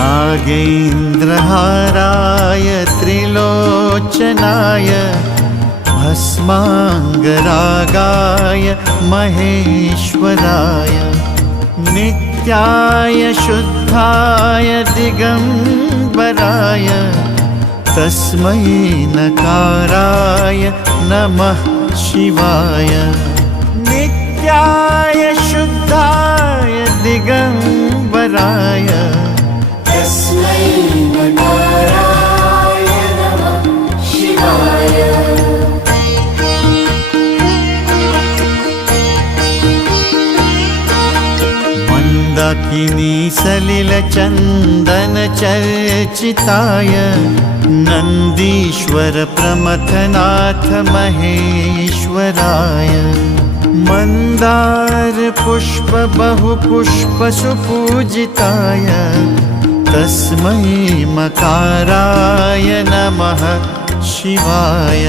नागेन्द्रहाराय त्रिलोचनाय भस्माङ्गरागाय महेश्वराय नित्याय शुद्धाय दिगम्बराय तस्मै नकाराय नमः शिवाय। नित्याय शुद्धाय दिगम्बराय तस्मै नकाराय नमः शिवाय। मन्दाकिनी सलिलचन्दनचर्चिताय नन्दीश्वर प्रमथनाथ महेश्वराय मन्दार पुष्प बहुपुष्प सुपूजिताय तस्मै मकाराय नमः शिवाय।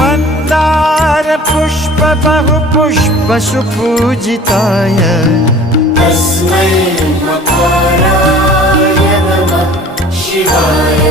मन्दार पुष्प बहुपुष्प सुपूजिताय तस्मै मकाराय नमः शिवाय।